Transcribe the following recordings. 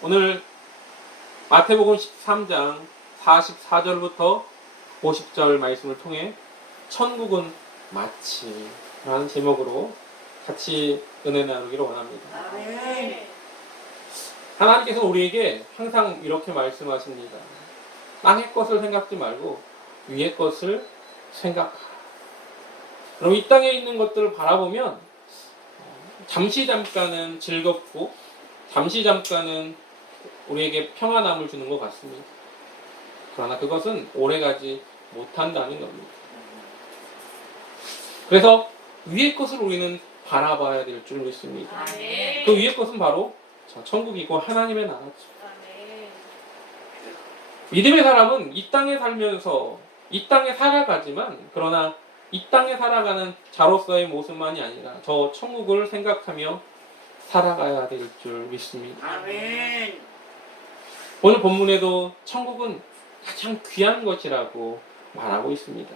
오늘 마태복음 13장 44절부터 50절 말씀을 통해 천국은 마치 라는 제목으로 같이 은혜 나누기를 원합니다. 아멘. 하나님께서 우리에게 항상 이렇게 말씀하십니다. 땅의 것을 생각지 말고 위의 것을 생각하라. 그럼 이 땅에 있는 것들을 바라보면 잠시 잠깐은 즐겁고 잠시 잠깐은 우리에게 평안함을 주는 것 같습니다. 그러나 그것은 오래가지 못한다는 겁니다. 그래서 위의 것을 우리는 바라봐야 될 줄 믿습니다. 아멘. 그 위의 것은 바로 천국이고 하나님의 나라죠. 아멘. 믿음의 사람은 이 땅에 살면서 이 땅에 살아가지만 그러나 이 땅에 살아가는 자로서의 모습만이 아니라 저 천국을 생각하며 살아가야 될 줄 믿습니다. 아멘. 오늘 본문에도 천국은 가장 귀한 것이라고 말하고 있습니다.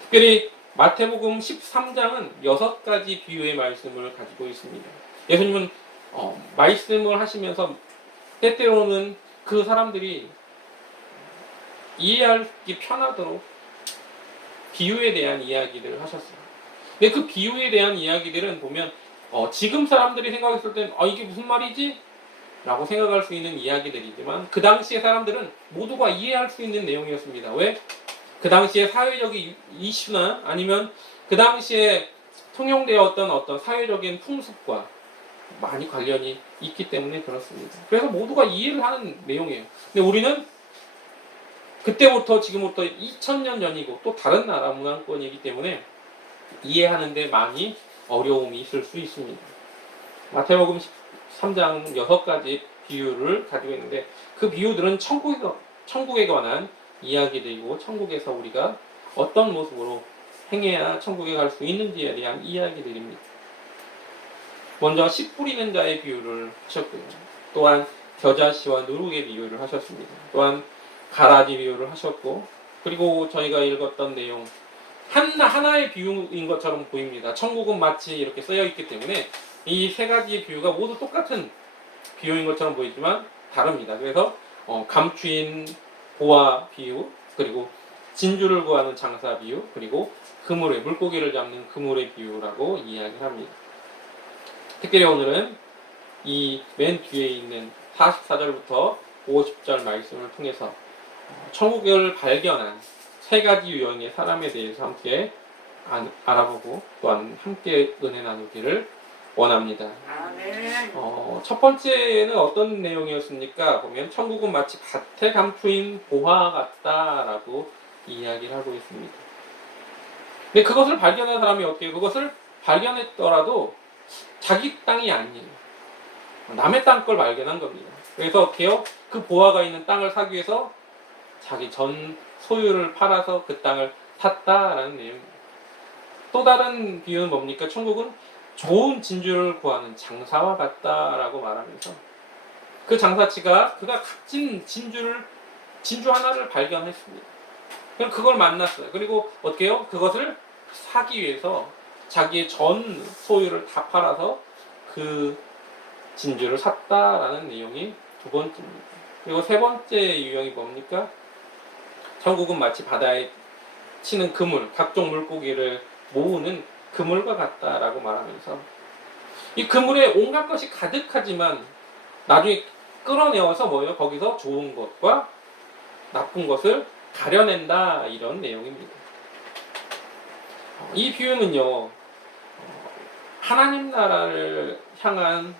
특별히 마태복음 13장은 6가지 비유의 말씀을 가지고 있습니다. 예수님은 말씀을 하시면서 때때로는 그 사람들이 이해하기 편하도록 비유에 대한 이야기들을 하셨어요. 근데 그 비유에 대한 이야기들은 보면 지금 사람들이 생각했을 땐 이게 무슨 말이지? 라고 생각할 수 있는 이야기들이지만 그 당시의 사람들은 모두가 이해할 수 있는 내용이었습니다. 왜? 그 당시에 사회적 이슈나 아니면 그 당시에 통용되었던 어떤 사회적인 풍습과 많이 관련이 있기 때문에 그렇습니다. 그래서 모두가 이해를 하는 내용이에요. 근데 우리는 그때부터 지금부터 2000년 전이고 또 다른 나라 문화권이기 때문에 이해하는데 많이 어려움이 있을 수 있습니다. 마태복음 13장 6가지 비유를 가지고 있는데 그 비유들은 천국에 관한 이야기들이고 천국에서 우리가 어떤 모습으로 행해야 천국에 갈 수 있는지에 대한 이야기들입니다. 먼저 씨 뿌리는 자의 비유를 하셨고요. 또한 겨자씨와 누룩의 비유를 하셨습니다. 또한 가라지 비유를 하셨고 그리고 저희가 읽었던 내용 하나의 비유인 것처럼 보입니다. 천국은 마치 이렇게 쓰여 있기 때문에 이 세 가지의 비유가 모두 똑같은 비유인 것처럼 보이지만 다릅니다. 그래서 감추인 보화 비유, 그리고 진주를 구하는 장사 비유, 그리고 그물에 물고기를 잡는 그물의 비유라고 이야기를 합니다. 특별히 오늘은 이 맨 뒤에 있는 44절부터 50절 말씀을 통해서 천국을 발견한 세 가지 유형의 사람에 대해서 함께 알아보고 또한 함께 은혜 나누기를 원합니다. 아멘. 첫 번째는 어떤 내용이었습니까? 보면 천국은 마치 밭에 감추인 보화 같다라고 이야기를 하고 있습니다. 근데 그것을 발견한 사람이 어떻게 해요? 그것을 발견했더라도 자기 땅이 아니에요. 남의 땅 걸 발견한 겁니다. 그래서 어떻게 해요? 그 보화가 있는 땅을 사기 위해서 자기 전 소유를 팔아서 그 땅을 샀다라는 내용입니다. 또 다른 비유는 뭡니까? 천국은 좋은 진주를 구하는 장사와 같다라고 말하면서 그 장사치가 그가 값진 진주 하나를 발견했습니다. 그럼 그걸 만났어요. 그리고 어떻게 해요? 그것을 사기 위해서 자기의 전 소유를 다 팔아서 그 진주를 샀다라는 내용이 두 번째입니다. 그리고 세 번째 유형이 뭡니까? 천국은 마치 바다에 치는 그물, 각종 물고기를 모으는 그물과 같다라고 말하면서 이 그물에 온갖 것이 가득하지만 나중에 끌어내어서 뭐예요? 거기서 좋은 것과 나쁜 것을 가려낸다 이런 내용입니다. 이 비유는요 하나님 나라를 향한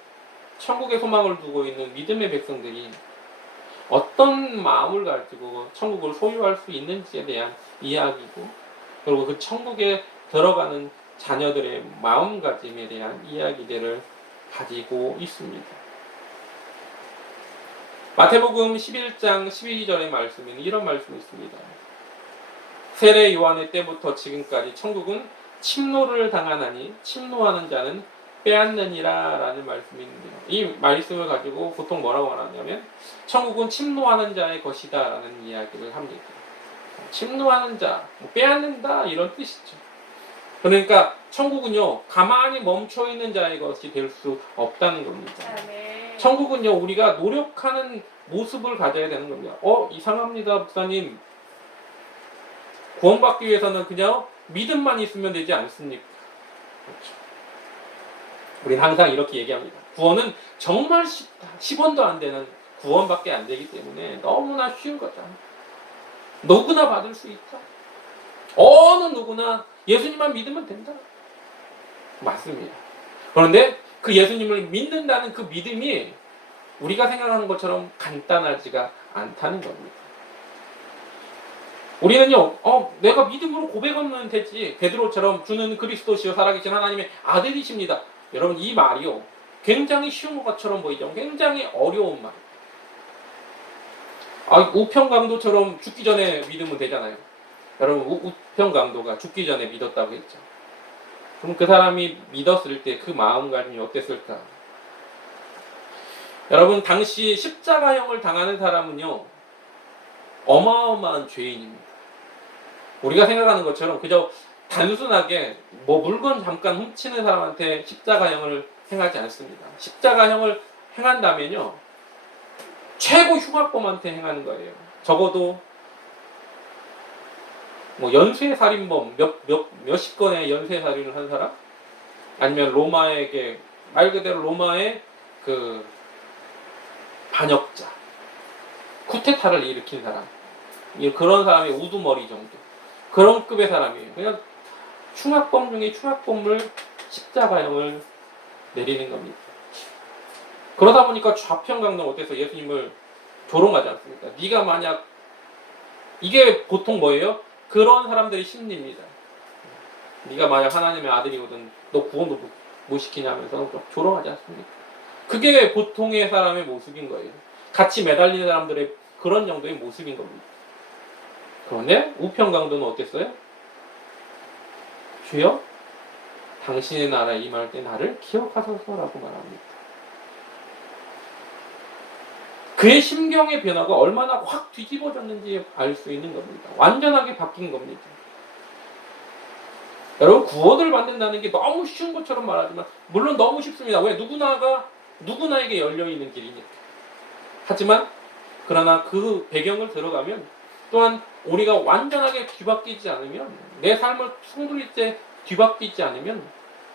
천국의 소망을 두고 있는 믿음의 백성들이 어떤 마음을 가지고 천국을 소유할 수 있는지에 대한 이야기고 그리고 그 천국에 들어가는 자녀들의 마음가짐에 대한 이야기들을 가지고 있습니다. 마태복음 11장 12절의 말씀에는 이런 말씀이 있습니다. 세례 요한의 때부터 지금까지 천국은 침노를 당하나니 침노하는 자는 빼앗느니라 라는 말씀이 있는데요. 이 말씀을 가지고 보통 뭐라고 말하냐면 천국은 침노하는 자의 것이다 라는 이야기를 합니다. 침노하는 자, 빼앗는다 이런 뜻이죠. 그러니까 천국은요 가만히 멈춰있는 자의 것이 될 수 없다는 겁니다. 아멘. 천국은요, 우리가 노력하는 모습을 가져야 되는 겁니다. 이상합니다, 목사님. 구원받기 위해서는 그냥 믿음만 있으면 되지 않습니까? 그렇죠. 우리는 항상 이렇게 얘기합니다. 구원은 정말 쉽다. 10원도 안 되는 구원밖에 안 되기 때문에 너무나 쉬운 거다. 누구나 받을 수 있다. 어느 누구나 예수님만 믿으면 된다. 맞습니다. 그런데 그 예수님을 믿는다는 그 믿음이 우리가 생각하는 것처럼 간단하지가 않다는 겁니다. 우리는요, 내가 믿음으로 고백하면 되지. 베드로처럼 주는 그리스도시요 살아계신 하나님의 아들이십니다. 여러분, 이 말이요, 굉장히 쉬운 것처럼 보이죠. 굉장히 어려운 말. 우평강도처럼 죽기 전에 믿으면 되잖아요. 여러분, 우평강도가 죽기 전에 믿었다고 했죠. 그럼 그 사람이 믿었을 때 그 마음가짐이 어땠을까? 여러분, 당시 십자가형을 당하는 사람은요, 어마어마한 죄인입니다. 우리가 생각하는 것처럼 그저 단순하게 물건 잠깐 훔치는 사람한테 십자가형을 행하지 않습니다. 십자가형을 행한다면요, 최고 흉악범한테 행하는 거예요. 적어도 연쇄살인범, 몇십 건의 연쇄살인을 한 사람? 아니면 로마에게, 말 그대로 로마의 그 반역자, 쿠데타를 일으킨 사람, 그런 사람의 우두머리 정도, 그런 급의 사람이에요. 그냥 흉악범 중에 흉악범을 십자가형을 내리는 겁니다. 그러다 보니까 좌편강도 어때서 예수님을 조롱하지 않습니까? 네가 만약, 이게 보통 뭐예요? 그런 사람들의 심리입니다. 네가 만약 하나님의 아들이거든 너 구원도 못 시키냐면서 조롱하지 않습니까? 그게 보통의 사람의 모습인 거예요. 같이 매달리는 사람들의 그런 정도의 모습인 겁니다. 그런데 우편강도는 어땠어요? 주여, 당신의 나라에 임할 때 나를 기억하소서라고 말합니다. 그의 심경의 변화가 얼마나 확 뒤집어졌는지 알 수 있는 겁니다. 완전하게 바뀐 겁니다. 여러분, 구원을 받는다는 게 너무 쉬운 것처럼 말하지만 물론 너무 쉽습니다. 왜? 누구나에게 열려있는 길이니까. 하지만 그러나 그 배경을 들어가면 또한 우리가 완전하게 뒤바뀌지 않으면, 내 삶을 숨돌릴 때 뒤바뀌지 않으면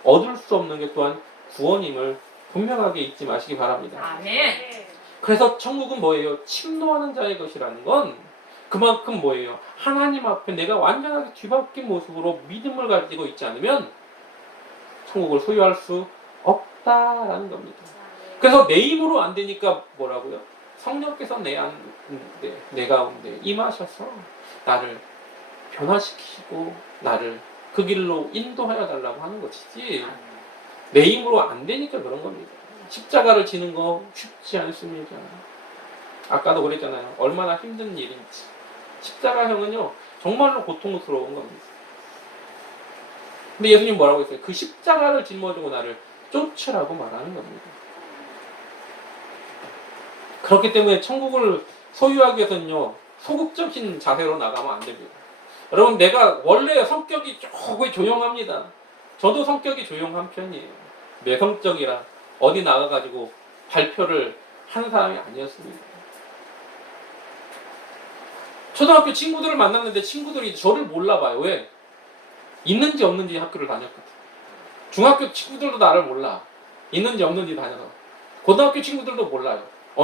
얻을 수 없는 게 또한 구원임을 분명하게 잊지 마시기 바랍니다. 아멘. 그래서 천국은 뭐예요? 침노하는 자의 것이라는 건 그만큼 뭐예요? 하나님 앞에 내가 완전하게 뒤바뀐 모습으로 믿음을 가지고 있지 않으면 천국을 소유할 수 없다라는 겁니다. 그래서 내 힘으로 안 되니까 뭐라고요? 성령께서 내 가운데 임하셔서 나를 변화시키고 나를 그 길로 인도하여 달라고 하는 것이지, 내 힘으로 안 되니까 그런 겁니다. 십자가를 지는 거 쉽지 않습니다. 아까도 그랬잖아요. 얼마나 힘든 일인지. 십자가형은요, 정말로 고통스러운 겁니다. 근데 예수님 뭐라고 했어요? 그 십자가를 짊어지고 나를 쫓으라고 말하는 겁니다. 그렇기 때문에 천국을 소유하기 위해서는요, 소극적인 자세로 나가면 안 됩니다. 여러분, 내가 원래 성격이 조금 조용합니다. 저도 성격이 조용한 편이에요. 내성적이라 어디 나가가지고 발표를 하는 사람이 아니었습니다. 초등학교 친구들을 만났는데 친구들이 저를 몰라봐요. 왜? 있는지 없는지 학교를 다녔거든. 중학교 친구들도 나를 몰라. 있는지 없는지 다녀서. 고등학교 친구들도 몰라요.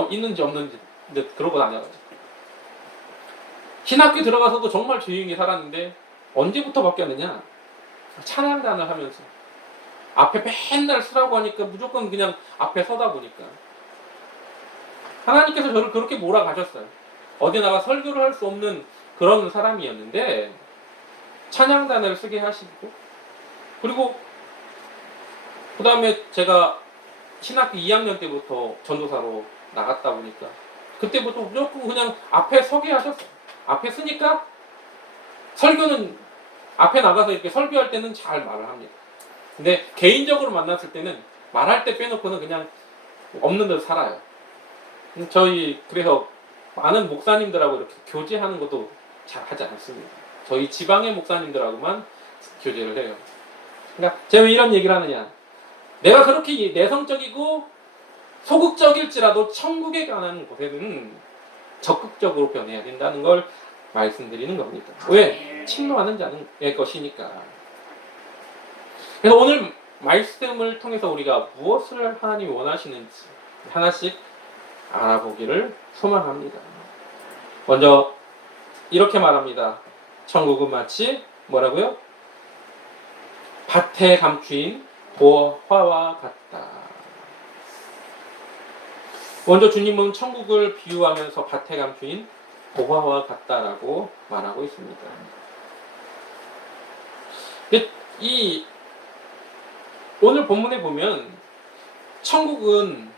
있는지 없는지. 근데 그러고 다녀가지고. 신학교 들어가서도 정말 조용히 살았는데 언제부터 바뀌었느냐? 찬양단을 하면서 앞에 맨날 서라고 하니까 무조건 그냥 앞에 서다 보니까 하나님께서 저를 그렇게 몰아가셨어요. 어디 나가 설교를 할 수 없는 그런 사람이었는데 찬양단을 쓰게 하시고, 그리고 그 다음에 제가 신학교 2학년 때부터 전도사로 나갔다 보니까 그때부터 무조건 그냥 앞에 서게 하셨어요. 앞에 서니까 설교는 앞에 나가서 이렇게 설교할 때는 잘 말을 합니다. 근데 개인적으로 만났을 때는 말할 때 빼놓고는 그냥 없는 듯 살아요. 저희 그래서 많은 목사님들하고 이렇게 교제하는 것도 잘 하지 않습니다. 저희 지방의 목사님들하고만 교제를 해요. 그러니까 제가 왜 이런 얘기를 하느냐? 내가 그렇게 내성적이고 소극적일지라도 천국에 관한 곳에는 적극적으로 변해야 된다는 걸 말씀드리는 겁니다. 왜? 침노하는 자의 것이니까. 그래서 오늘 말씀을 통해서 우리가 무엇을 하나님이 원하시는지 하나씩 알아보기를 소망합니다. 먼저 이렇게 말합니다. 천국은 마치 뭐라고요? 밭에 감추인 보화와 같다. 먼저 주님은 천국을 비유하면서 밭에 감추인 보화와 같다라고 말하고 있습니다. 이 오늘 본문에 보면 천국은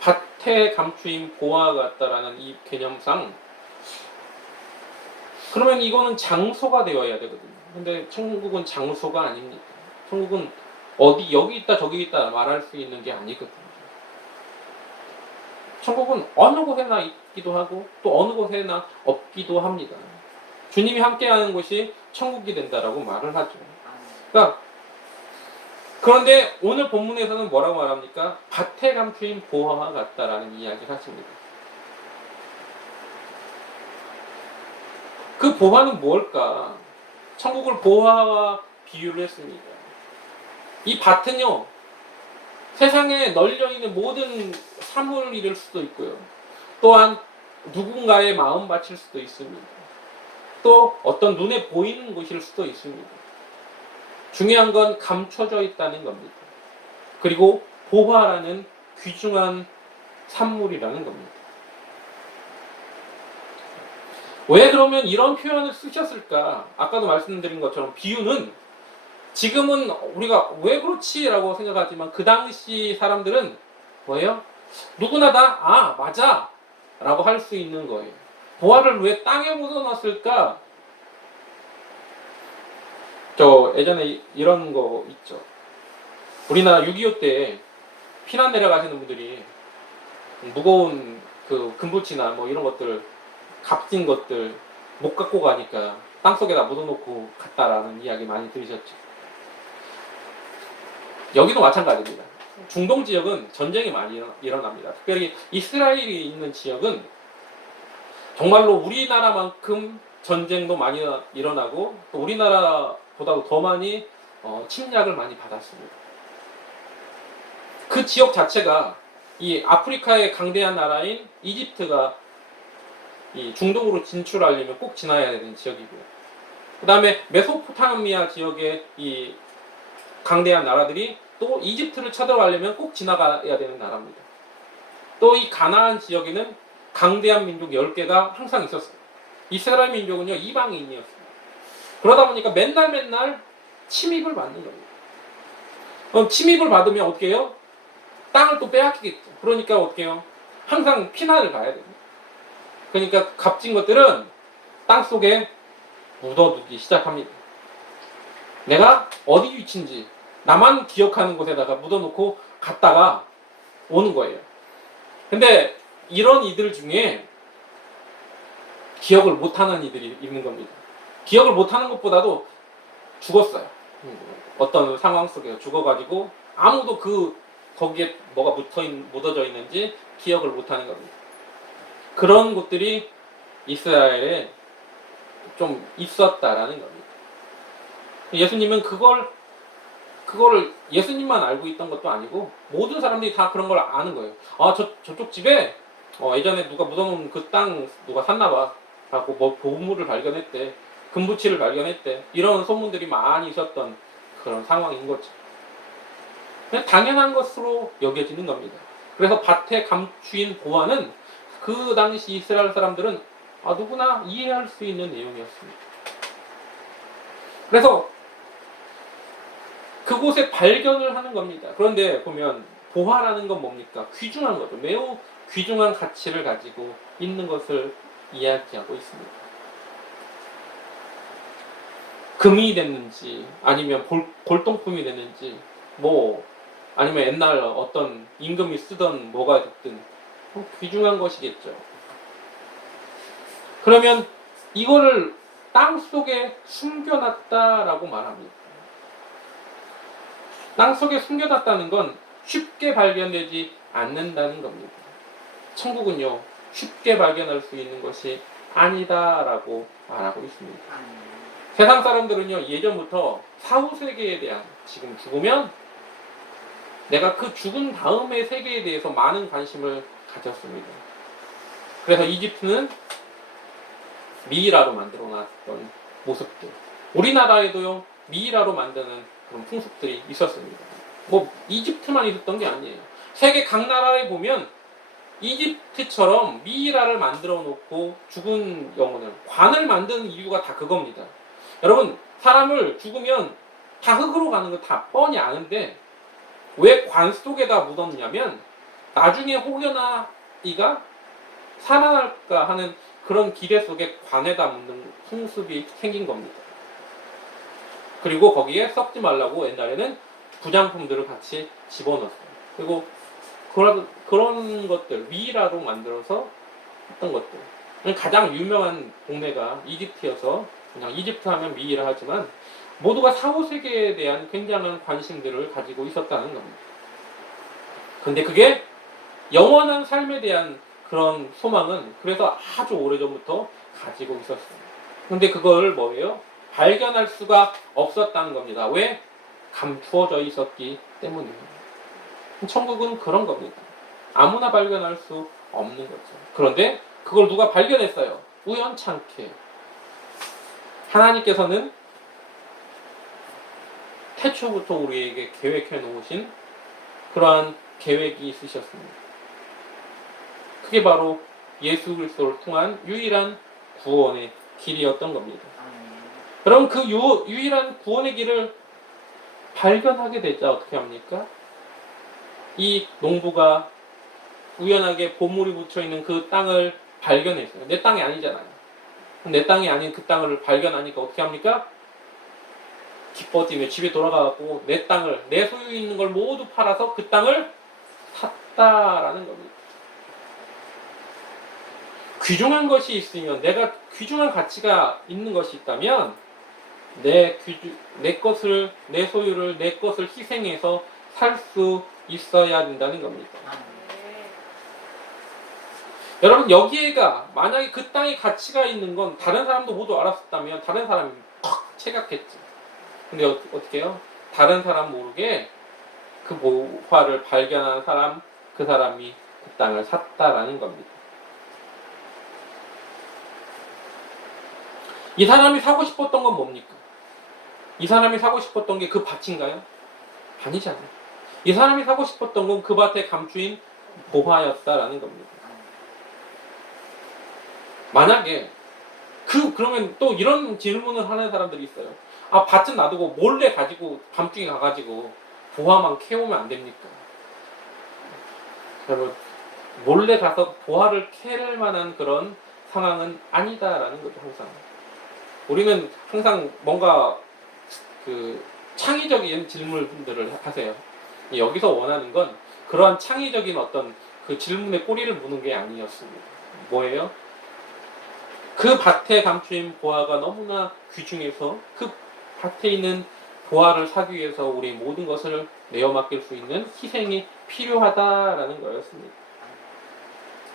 밭에 감추인 보화와 같다라는 이 개념상 그러면 이거는 장소가 되어야 되거든요. 근데 천국은 장소가 아닙니다. 천국은 어디 여기 있다 저기 있다 말할 수 있는 게 아니거든요. 천국은 어느 곳에나 있기도 하고 또 어느 곳에나 없기도 합니다. 주님이 함께하는 곳이 천국이 된다라고 말을 하죠. 그러니까 그런데 오늘 본문에서는 뭐라고 말합니까? 밭에 감추인 보화와 같다라는 이야기를 하십니다. 그 보화는 무엇일까? 천국을 보화와 비유를 했습니다. 이 밭은요, 세상에 널려있는 모든 사물을 이룰 수도 있고요. 또한 누군가의 마음밭일 수도 있습니다. 또 어떤 눈에 보이는 곳일 수도 있습니다. 중요한 건 감춰져 있다는 겁니다. 그리고 보화라는 귀중한 산물이라는 겁니다. 왜 그러면 이런 표현을 쓰셨을까? 아까도 말씀드린 것처럼 비유는 지금은 우리가 왜 그렇지? 라고 생각하지만 그 당시 사람들은 뭐예요? 누구나 다 맞아! 라고 할 수 있는 거예요. 보화를 왜 땅에 묻어놨을까? 저 예전에 이런 거 있죠. 우리나라 6.25 때 피난 내려가시는 분들이 무거운 그 금붙이나 뭐 이런 것들 값진 것들 못 갖고 가니까 땅속에다 묻어놓고 갔다라는 이야기 많이 들으셨죠. 여기도 마찬가지입니다. 중동 지역은 전쟁이 많이 일어납니다. 특별히 이스라엘이 있는 지역은 정말로 우리나라만큼 전쟁도 많이 일어나고 또 우리나라보다도 더 많이 침략을 많이 받았습니다. 그 지역 자체가 이 아프리카의 강대한 나라인 이집트가 이 중동으로 진출하려면 꼭 지나야 되는 지역이고요. 그 다음에 메소포타미아 지역의 이 강대한 나라들이 또 이집트를 쳐들어가려면 꼭 지나가야 되는 나라입니다. 또 이 가나안 지역에는 강대한 민족 10개가 항상 있었어요. 이스라엘 민족은요, 이방인이었어요. 그러다 보니까 맨날 침입을 받는 겁니다. 그럼 침입을 받으면 어떻게 해요? 땅을 또 빼앗기겠죠. 그러니까 어떻게 해요? 항상 피난을 가야 됩니다. 그러니까 값진 것들은 땅 속에 묻어두기 시작합니다. 내가 어디 위치인지 나만 기억하는 곳에다가 묻어놓고 갔다가 오는 거예요. 근데 이런 이들 중에 기억을 못하는 이들이 있는 겁니다. 기억을 못하는 것보다도 죽었어요. 어떤 상황 속에서 죽어가지고 아무도 거기에 뭐가 묻어져 있는지 기억을 못하는 겁니다. 그런 곳들이 이스라엘에 좀 있었다라는 겁니다. 예수님은 그거를 예수님만 알고 있던 것도 아니고 모든 사람들이 다 그런 걸 아는 거예요. 저쪽 집에 예전에 누가 묻어놓은 그 땅 누가 샀나봐 하고 뭐 보물을 발견했대, 금붙이를 발견했대, 이런 소문들이 많이 있었던 그런 상황인 거죠. 그냥 당연한 것으로 여겨지는 겁니다. 그래서 밭에 감추인 보화는 그 당시 이스라엘 사람들은 누구나 이해할 수 있는 내용이었습니다. 그래서 그곳에 발견을 하는 겁니다. 그런데 보면 보화라는 건 뭡니까? 귀중한 거죠. 매우 귀중한 가치를 가지고 있는 것을 이야기하고 있습니다. 금이 됐는지 아니면 골동품이 됐는지 아니면 옛날 어떤 임금이 쓰던 뭐가 됐든 귀중한 것이겠죠. 그러면 이거를 땅 속에 숨겨놨다라고 말합니다. 땅 속에 숨겨놨다는 건 쉽게 발견되지 않는다는 겁니다. 천국은요, 쉽게 발견할 수 있는 것이 아니다라고 말하고 있습니다. 세상 사람들은요, 예전부터 사후 세계에 대한, 지금 죽으면 내가 그 죽은 다음의 세계에 대해서 많은 관심을 가졌습니다. 그래서 이집트는 미이라로 만들어 놨던 모습들, 우리나라에도요, 미이라로 만드는 그런 풍습들이 있었습니다. 뭐 이집트만 있었던 게 아니에요. 세계 각 나라에 보면 이집트처럼 미이라를 만들어 놓고 죽은 영혼을, 관을 만드는 이유가 다 그겁니다. 여러분, 사람을 죽으면 다 흙으로 가는 거 다 뻔히 아는데 왜 관 속에다 묻었냐면 나중에 혹여나 이가 살아날까 하는 그런 기대 속에 관에다 묻는 풍습이 생긴 겁니다. 그리고 거기에 썩지 말라고 옛날에는 부장품들을 같이 집어넣었어요. 그리고 그런 것들, 미이라로 만들어서 했던 것들. 가장 유명한 동네가 이집트여서 그냥 이집트 하면 미이라 하지만 모두가 사후세계에 대한 굉장한 관심들을 가지고 있었다는 겁니다. 근데 그게 영원한 삶에 대한 그런 소망은 그래서 아주 오래전부터 가지고 있었어요. 근데 그걸 뭐예요? 발견할 수가 없었다는 겁니다. 왜? 감추어져 있었기 때문입니다. 천국은 그런 겁니다. 아무나 발견할 수 없는 거죠. 그런데 그걸 누가 발견했어요? 우연찮게. 하나님께서는 태초부터 우리에게 계획해 놓으신 그러한 계획이 있으셨습니다. 그게 바로 예수 그리스도를 통한 유일한 구원의 길이었던 겁니다. 그럼 그 유일한 구원의 길을 발견하게 되자 어떻게 합니까? 이 농부가 우연하게 보물이 묻혀있는 그 땅을 발견했어요. 내 땅이 아니잖아요. 내 땅이 아닌 그 땅을 발견하니까 어떻게 합니까? 기뻐지며 집에 돌아가고 내 땅을, 내 소유 있는 걸 모두 팔아서 그 땅을 샀다라는 겁니다. 귀중한 것이 있으면, 내가 귀중한 가치가 있는 것이 있다면 내 것을, 내 소유를, 내 것을 희생해서 살 수 있어야 된다는 겁니다. 여러분, 여기에가 만약에 그 땅에 가치가 있는 건 다른 사람도 모두 알았었다면 다른 사람이 팍 체각했지. 근데 어떻게 해요? 다른 사람 모르게 그 보화를 발견한 사람, 그 사람이 그 땅을 샀다라는 겁니다. 이 사람이 사고 싶었던 건 뭡니까? 이 사람이 사고 싶었던 게 그 밭인가요? 아니잖아요. 이 사람이 사고 싶었던 건 그 밭에 감추인 보화였다라는 겁니다. 만약에 그러면 또 이런 질문을 하는 사람들이 있어요. 아, 밭은 놔두고 몰래 가지고 밤중에 가가지고 보화만 캐오면 안 됩니까? 여러분, 몰래 가서 보화를 캐를 만한 그런 상황은 아니다라는 거죠. 항상 우리는 항상 뭔가 그 창의적인 질문들을 하세요. 여기서 원하는 건 그러한 창의적인 어떤 그 질문에 꼬리를 무는 게 아니었습니다. 뭐예요? 그 밭에 감추인 보화가 너무나 귀중해서 그 밭에 있는 보화를 사기 위해서 우리 모든 것을 내어 맡길 수 있는 희생이 필요하다라는 거였습니다.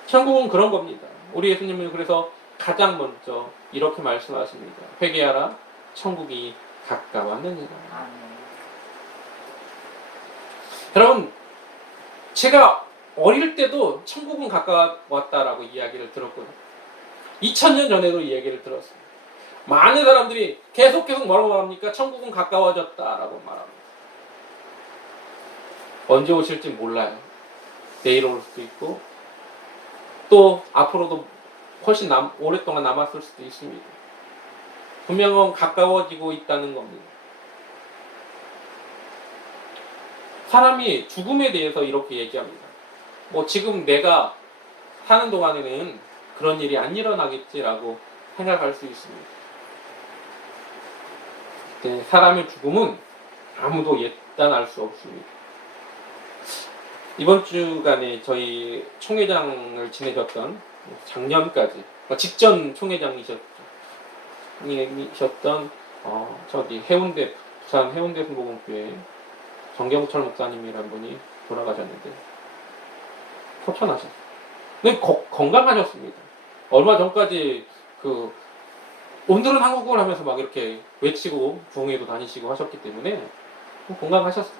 천국은 그런 겁니다. 우리 예수님은 그래서 가장 먼저 이렇게 말씀하십니다. 회개하라, 천국이 가까웠느니라. 여러분, 제가 어릴 때도 천국은 가까웠다라고 이야기를 들었거든요. 2000년 전에도 이야기를 들었어요. 많은 사람들이 계속 뭐라고 말합니까? 천국은 가까워졌다라고 말합니다. 언제 오실지 몰라요. 내일 올 수도 있고 또 앞으로도 훨씬 오랫동안 남았을 수도 있습니다. 분명은 가까워지고 있다는 겁니다. 사람이 죽음에 대해서 이렇게 얘기합니다. 뭐 지금 내가 사는 동안에는 그런 일이 안 일어나겠지라고 생각할 수 있습니다. 네, 사람의 죽음은 아무도 예단할 수 없습니다. 이번 주간에 저희 총회장을 지내셨던 작년까지 직전 총회장이셨던 저기 해운대, 부산 해운대 순복음교회 정경철 목사님이라는 분이 돌아가셨는데 포천하셨어요. 근데 건강하셨습니다. 얼마 전까지 오늘은 한국어를 하면서 막 이렇게 외치고 부흥회도 다니시고 하셨기 때문에 건강하셨어요.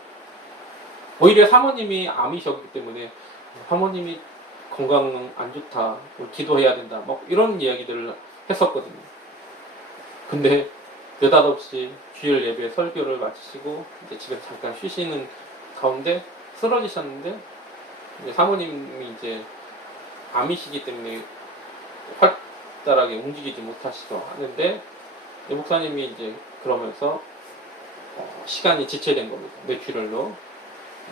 오히려 사모님이 암이셨기 때문에 사모님이 건강 안 좋다, 기도해야 된다, 막 이런 이야기들을 했었거든요. 근데 느닷없이 주일 예배 설교를 마치시고 이제 집에 잠깐 쉬시는 가운데 쓰러지셨는데, 이제 사모님이 이제 암이시기 때문에 활달하게 움직이지 못하시더 하는데, 목사님이 이제 그러면서 시간이 지체된 겁니다. 뇌출혈로.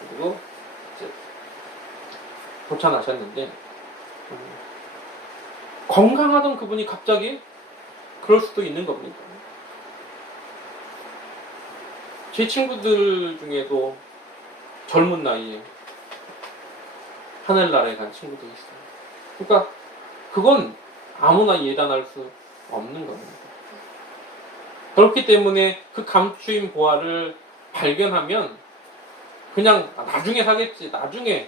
그리고 이제 도착하셨는데, 건강하던 그분이 갑자기 그럴 수도 있는 겁니다. 제 친구들 중에도 젊은 나이에 하늘나라에 간 친구도 있어요. 그러니까 그건 아무나 예단할 수 없는 겁니다. 그렇기 때문에 그 감추인 보화를 발견하면 그냥 나중에 사겠지, 나중에가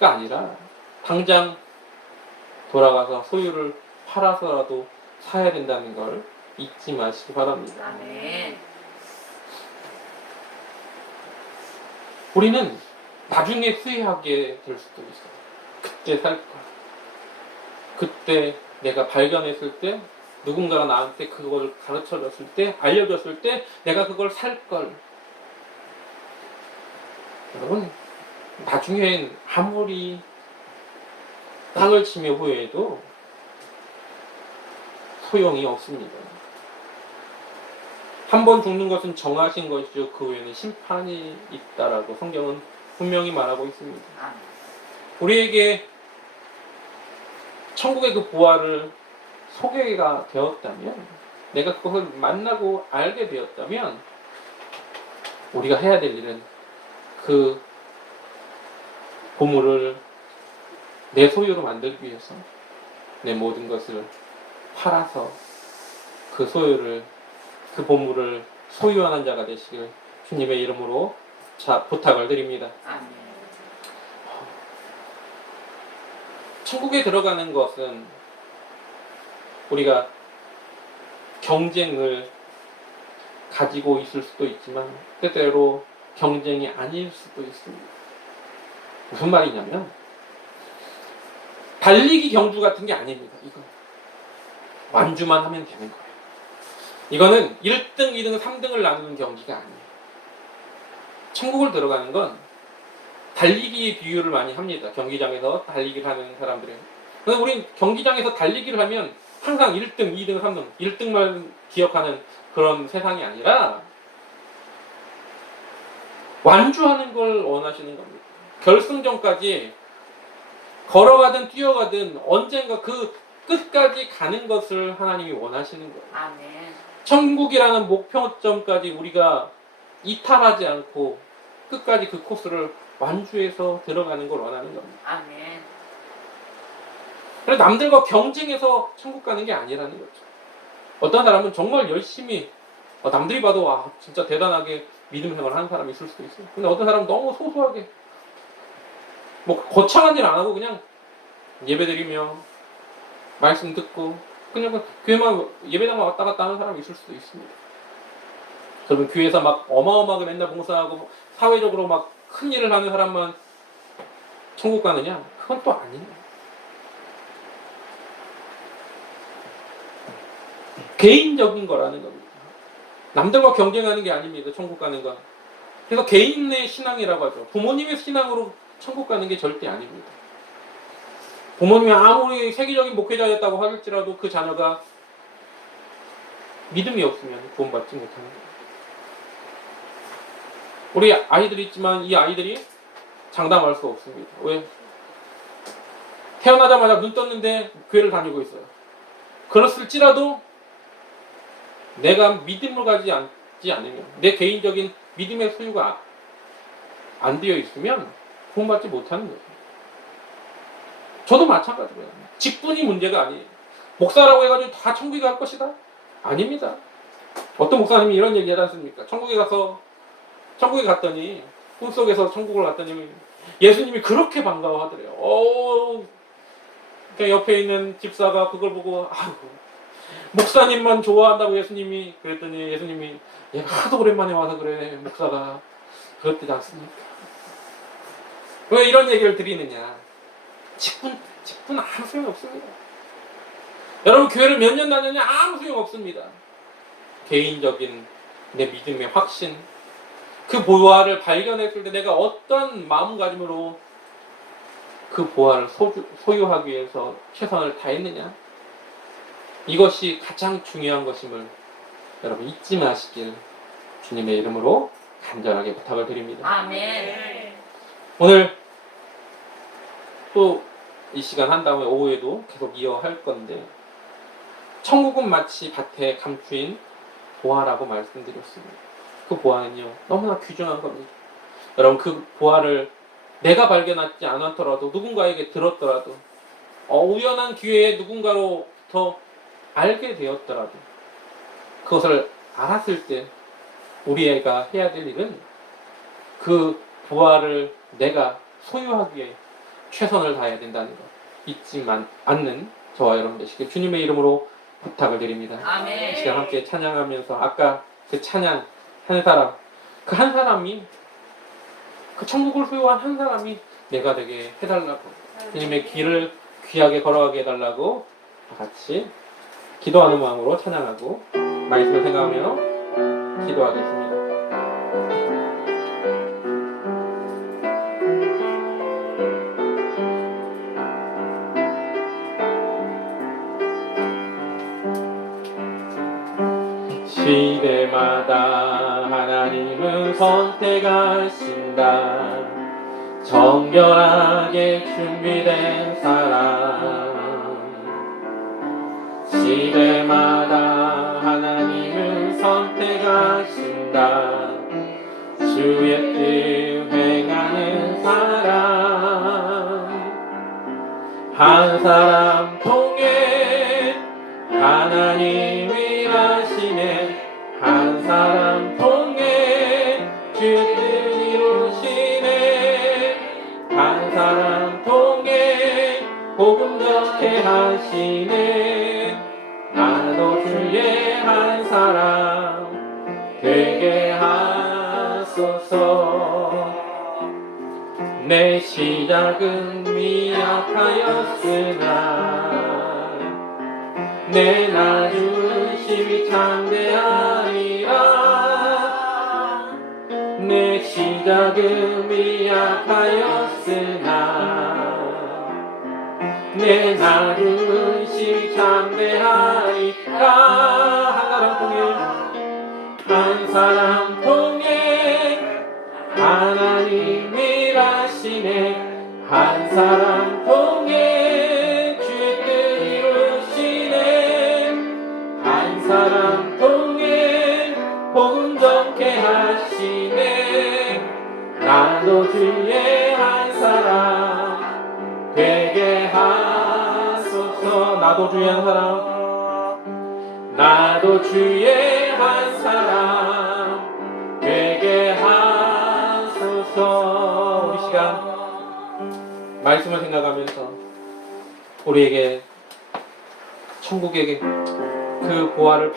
아니라 당장 돌아가서 소유를 팔아서라도 사야 된다는 걸 잊지 마시기 바랍니다. 아멘. 우리는 나중에 후회하게 될 수도 있어요. 그때 살 걸. 그때 내가 발견했을 때, 누군가가 나한테 그걸 가르쳐줬을 때, 알려줬을 때 내가 그걸 살 걸. 여러분, 나중엔 아무리 땅을 치며 후회해도 소용이 없습니다. 한 번 죽는 것은 정하신 것이죠. 그 후에는 심판이 있다라고 성경은 분명히 말하고 있습니다. 우리에게 천국의 그 보화를 소개가 되었다면, 내가 그것을 만나고 알게 되었다면, 우리가 해야 될 일은 그 보물을 내 소유로 만들기 위해서 내 모든 것을 팔아서 그 소유를, 그 보물을 소유하는 자가 되시길 주님의 이름으로 부탁을 드립니다. 아멘. 천국에 들어가는 것은 우리가 경쟁을 가지고 있을 수도 있지만 때때로 경쟁이 아닐 수도 있습니다. 무슨 말이냐면 달리기 경주 같은 게 아닙니다. 이거 완주만 하면 되는 거예요. 이거는 1등, 2등, 3등을 나누는 경기가 아니에요. 천국을 들어가는 건 달리기 비유를 많이 합니다. 경기장에서 달리기를 하는 사람들은. 그래서 우린 경기장에서 달리기를 하면 항상 1등, 2등, 3등, 1등만 기억하는 그런 세상이 아니라 완주하는 걸 원하시는 겁니다. 결승전까지 걸어가든 뛰어가든 언젠가 그 끝까지 가는 것을 하나님이 원하시는 거예요. 아멘. 천국이라는 목표점까지 우리가 이탈하지 않고 끝까지 그 코스를 완주해서 들어가는 걸 원하는 겁니다. 아멘. 그래서 남들과 경쟁해서 천국 가는 게 아니라는 거죠. 어떤 사람은 정말 열심히, 남들이 봐도 와 진짜 대단하게 믿음 생활을 하는 사람이 있을 수도 있어요. 근데 어떤 사람은 너무 소소하게 뭐 거창한 일 안 하고 그냥 예배드리며 말씀 듣고 그냥 교회만 예배당만 왔다 갔다 하는 사람이 있을 수도 있습니다. 그러면 교회에서 막 어마어마하게 맨날 봉사하고 사회적으로 막 큰 일을 하는 사람만 천국 가느냐? 그건 또 아니에요. 개인적인 거라는 겁니다. 남들과 경쟁하는 게 아닙니다. 천국 가는 건. 그래서 개인의 신앙이라고 하죠. 부모님의 신앙으로 천국 가는 게 절대 아닙니다. 부모님이 아무리 세계적인 목회자였다고 할지라도 그 자녀가 믿음이 없으면 구원받지 못하는 거예요. 우리 아이들이 있지만 이 아이들이 장담할 수 없습니다. 왜? 태어나자마자 눈 떴는데 교회를 다니고 있어요. 그랬을지라도 내가 믿음을 가지지 않으면, 내 개인적인 믿음의 소유가 안 되어 있으면 구원받지 못하는 거예요. 저도 마찬가지고요. 직분이 문제가 아니에요. 목사라고 해가지고 다 천국에 갈 것이다? 아닙니다. 어떤 목사님이 이런 얘기 하지 않습니까? 천국에 갔더니 꿈속에서 천국을 갔더니 예수님이 그렇게 반가워하더래요. 그러니까 옆에 있는 집사가 그걸 보고 아이고 목사님만 좋아한다고 예수님이 그랬더니 예수님이 얘가 하도 오랜만에 와서 그래 목사가 그렇지 않습니까? 왜 이런 얘기를 드리느냐? 직분 아무 소용 없습니다. 여러분 교회를 몇 년 다녔냐 아무 소용 없습니다. 개인적인 내 믿음의 확신 그 보화를 발견했을 때 내가 어떤 마음가짐으로 그 보화를 소유하기 위해서 최선을 다했느냐? 이것이 가장 중요한 것임을 여러분 잊지 마시길 주님의 이름으로 간절하게 부탁을 드립니다. 아멘. 오늘 또 이 시간 한 다음에 오후에도 계속 이어할 건데 천국은 마치 밭에 감추인 보화라고 말씀드렸습니다. 그 보화는요 너무나 귀중한 겁니다. 여러분 그 보화를 내가 발견하지 않았더라도 누군가에게 들었더라도 우연한 기회에 누군가로부터 알게 되었더라도 그것을 알았을 때 우리가 해야 될 일은 그 부활을 내가 소유하기 위해 최선을 다해야 된다는 것 잊지 않는 저와 여러분 되시길 주님의 이름으로 부탁을 드립니다. 아멘. 이 시간 함께 찬양하면서 아까 그 찬양 한 사람 그 한 사람이 그 천국을 소유한 한 사람이 내가 되게 해달라고 주님의 길을 귀하게 걸어가게 해달라고 다 같이 기도하는 마음으로 찬양하고 말씀을 생각하며 기도하겠습니다. 시대마다 하나님은 선택하신다. 정결하게 준비된 사람. 시대마다 하나님은 선택하신다. 주의 뜻 행하는 사람. 한 사람 통해 하나님 일하시네. 한 사람 통해 주의 뜻 이루시네. 한 사람 통해 복음 전케 하시네. 나도 주의 한 사람 되게 하소서. 내 시작은 미약하였으나 내 나중은 심히 창대하리라. 내 시작은 미약하였으나 내 나중은 심히 창대하리라. 한 사람 통해 하나님 일하시네. 한 사람 통해 주의 뜻 이루시네. 한 사람 통해 복음 전케 하시네. 나도 주의 한 사람 되게 하소서. 나도 주의 한 사람. 나도 주의 한 사람 되게 하소서. 우리 시간 말씀을 생각하면서 우리에게 천국에게 그 보화를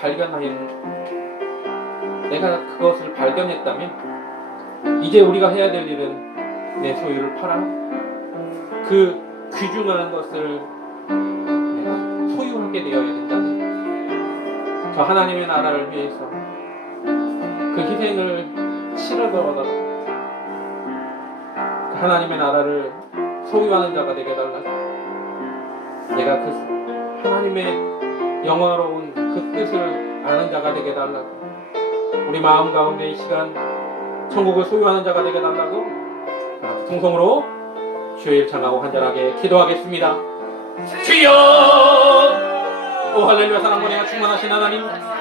내가 그것을 발견했다면 이제 우리가 해야 될 일은 내 소유를 팔아 그 귀중한 것을 내가 소유하게 되어야 된다는 저 하나님의 나라를 위해서 그 희생을 치르더라도 그 하나님의 나라를 소유하는 자가 되게 해달라고. 내가 그 하나님의 영화로운 그 뜻을 아는 자가 되게 해달라고. 우리 마음 가운데 이 시간 천국을 소유하는 자가 되게 해달라고 통성으로 주의 일 찬하고 간절하게 기도하겠습니다. 주여! 오 할렐루야. 사랑과 은혜가 충만하신 하나님,